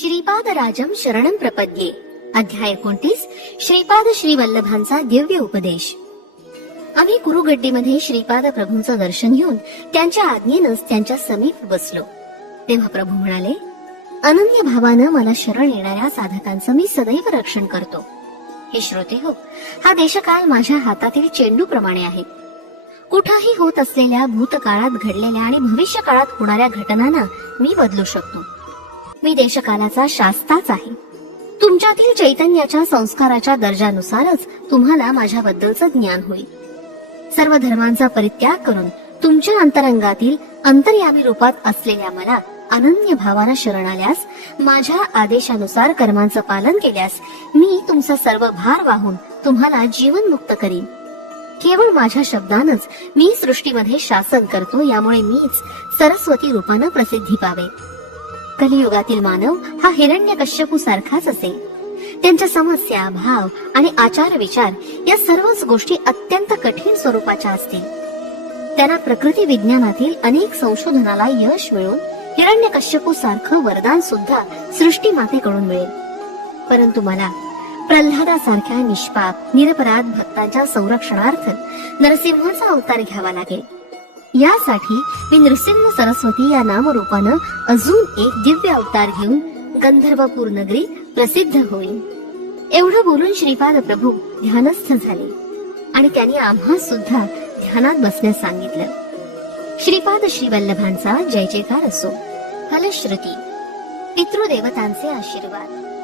श्रीपाद राजम शरणम प्रपद्ये अध्याय एकोणतीस श्रीपाद श्री वल्लभांचा दिव्य उपदेश आम्ही कुरुगड्डीमध्ये श्रीपाद प्रभूंचं दर्शन घेऊन त्यांच्या आज्ञेनंच त्यांच्या समीप बसलो तेव्हा प्रभू म्हणाले अनन्य भावानं मला शरण येणाऱ्या साधकांचं मी सदैव रक्षण करतो हे श्रोते हो हा देशकाल माझ्या हातातील चेंडू प्रमाणे आहे कुठंही होत असलेल्या भूतकाळात घडलेल्या आणि भविष्य काळात होणाऱ्या घटनांना मी बदलू शकतो मी देशकालाचा शास्ताच आहे तुमच्यातील चैतन्याच्या संस्काराच्या दर्जानुसारच तुम्हाला माझ्याबद्दलचं ज्ञान होईल सर्व धर्मांचा परित्याग करून तुमच्या अंतरंगातील अंतर्यामी रूपात असलेल्या मला अनन्य भावाना शरण आल्यास माझ्या आदेशानुसार कर्मांचं पालन केल्यास मी तुमचा सर्व भार वाहून तुम्हाला जीवन मुक्त करीन केवळ माझ्या शब्दानच मी सृष्टीमध्ये शासन करतो यामुळे मीच सरस्वती रूपानं प्रसिद्धी पावे कलियुगातील मानव हा हिरण्य कश्यपू सारखाच असे त्यांच्या समस्या भाव आणि आचार विचार या सर्वच गोष्टी अत्यंत कठीण स्वरूपाच्या असतील त्यांना प्रकृती विज्ञानातील अनेक संशोधनाला यश मिळून हिरण्य कश्यपू सारखं वरदान सुद्धा सृष्टी मातेकडून मिळेल परंतु मला प्रल्हादासारख्या निष्पाप निरपराध भक्तांच्या संरक्षणार्थ नरसिंहाचा अवतार घ्यावा लागेल यासाठी मी नृसिंह सरस्वती या नामरूपानं अजून एक दिव्य अवतार घेऊन गंधर्वपूर नगरी प्रसिद्ध होईल एवढं बोलून श्रीपाद प्रभू ध्यानस्थ झाले आणि त्यांनी आम्हा सुद्धा ध्यानात बसण्यास सांगितलं श्रीपाद श्रीवल्लभांचा जय जयकार असो फलश्रुती पितृदेवतांचे आशीर्वाद